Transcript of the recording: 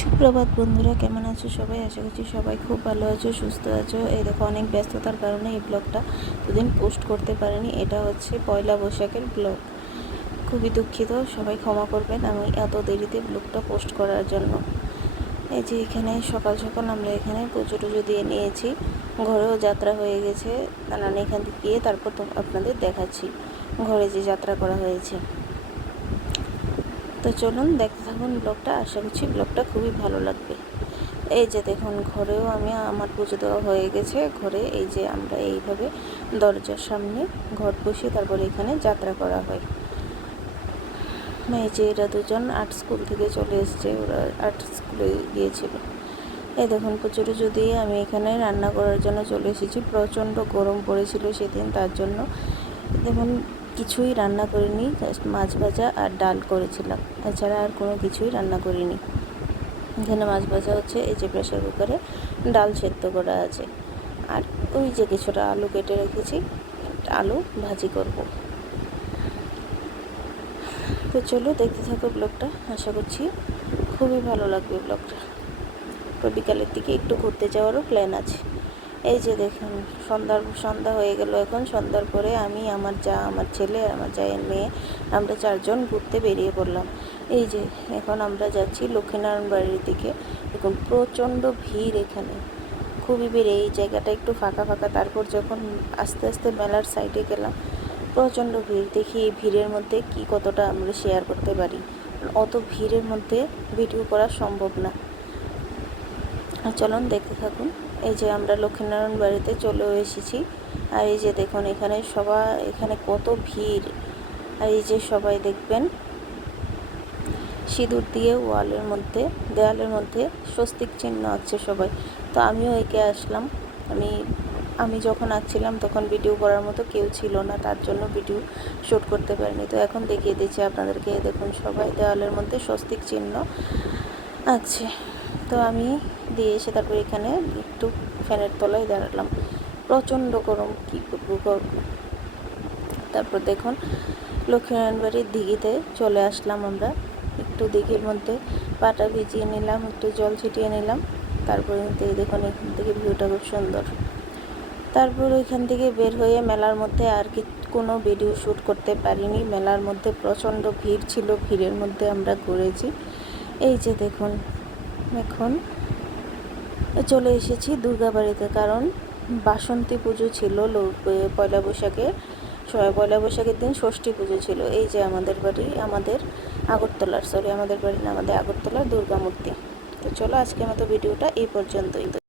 সুপ্রভাত বন্ধুরা, কেমন আছো সবাই? আশা করছি সবাই খুব ভালো আছো, সুস্থ আছো। এই দেখো, অনেক ব্যস্ততার কারণে এই ব্লগটা দুদিন পোস্ট করতে পারিনি। এটা হচ্ছে পয়লা বৈশাখের ব্লগ। খুবই দুঃখিত, সবাই ক্ষমা করবেন আমি এত দেরিতে ব্লগটা পোস্ট করার জন্য। এই যে এখানে সকাল সকাল আমরা এখানে পুজো টুজো দিয়ে নিয়েছি, ঘরেও যাত্রা হয়ে গেছে। নানান এখান থেকে গিয়ে তারপর তো আপনাদের দেখাচ্ছি ঘরে যে যাত্রা করা হয়েছে। তো চলুন দেখতে থাকুন ব্লগটা, আশা করছি ব্লগটা খুবই ভালো লাগবে। এই যে দেখুন, ঘরেও আমার পুজো দেওয়া হয়ে গেছে। ঘরে এই যে আমরা এইভাবে দরজার সামনে ঘট বসিয়ে তারপরে এখানে যাত্রা করা হয়। এই যে এরা দুজন আর্ট স্কুল থেকে চলে এসছে, ওরা আর্ট স্কুলে গিয়েছিল। এই দেখুন, পুজো টুজো দিয়ে আমি এখানে রান্না করার জন্য চলে এসেছি। প্রচণ্ড গরম পড়েছিল সেদিন, তার জন্য দেখুন কিছুই রান্না করিনি, জাস্ট মাছ ভাজা আর ডাল করেছিলাম, এছাড়া আর কোনো কিছুই রান্না করিনি। এখানে মাছ ভাজা হচ্ছে, এই যে প্রেশার কুকারে ডাল সেদ্ধ করা আছে, আর ওই যে কিছুটা আলু কেটে রেখেছি, আলু ভাজি করব। তো চলো দেখতে থাকো ব্লগটা, আশা করছি খুবই ভালো লাগবে ব্লগটা। তো বিকালের দিকে একটু ঘুরতে যাওয়ারও প্ল্যান আছে। এই যে দেখুন, সন্ধ্যা হয়ে গেল। এখন সন্ধ্যার পরে আমি, আমার যা, আমার ছেলে, আমার জায়ের মেয়ে, আমরা চারজন ঘুরতে বেরিয়ে পড়লাম। এই যে এখন আমরা যাচ্ছি লক্ষ্মীনারায়ণ বাড়ির দিকে। দেখুন প্রচণ্ড ভিড় এখানে, খুবই ভিড়। এই জায়গাটা একটু ফাঁকা ফাঁকা, তারপর যখন আস্তে আস্তে মেলার সাইডে গেলাম, প্রচণ্ড ভিড়। দেখি এই ভিড়ের মধ্যে কি কতটা আমরা শেয়ার করতে পারি, অত ভিড়ের মধ্যে ভিডিও করা সম্ভব না। চলুন দেখতে থাকুন। এই যে আমরা লক্ষ্মীনারায়ণ বাড়িতে চলেও এসেছি, আর এই যে দেখুন এখানে কত ভিড়। আর এই যে সবাই দেখবেন সিঁদুর দিয়ে দেওয়ালের মধ্যে স্বস্তিক চিহ্ন আঁকছে সবাই। তো আমিও এঁকে আসলাম। আমি যখন আঁকছিলাম তখন ভিডিও করার মতো কেউ ছিল না, তার জন্য ভিডিও শ্যুট করতে পারিনি। তো এখন দেখিয়ে দিচ্ছি আপনাদেরকে। দেখুন সবাই দেওয়ালের মধ্যে স্বস্তিক চিহ্ন আঁকছে। তো আমি দিয়ে এসে তারপর এখানে একটু ফ্যানের তলায় দাঁড়ালাম, প্রচণ্ড গরম, কী করবো গরম। তারপর দেখুন লক্ষ্মীনারায়ণ বাড়ির দিঘিতে চলে আসলাম আমরা। একটু দিঘির মধ্যে পাটা ভিজিয়ে নিলাম, একটু জল ছিটিয়ে নিলাম। তারপর দেখুন এখান থেকে ভিউটা খুব সুন্দর। তারপর ওইখান থেকে বের হয়ে মেলার মধ্যে আর কোনো ভিডিও শ্যুট করতে পারিনি। মেলার মধ্যে প্রচণ্ড ভিড় ছিল, ভিড়ের মধ্যে আমরা ঘুরেছি। এই যে দেখুন, এখন চলে এসেছি দুর্গাবাড়িতে, কারণ বাসন্তী পুজো ছিল পয়লা বৈশাখের দিন ষষ্ঠী পুজো ছিল। এই যে আমাদের আগরতলার দুর্গা মূর্তি। তো চলো আজকের মতো ভিডিওটা এই পর্যন্তই।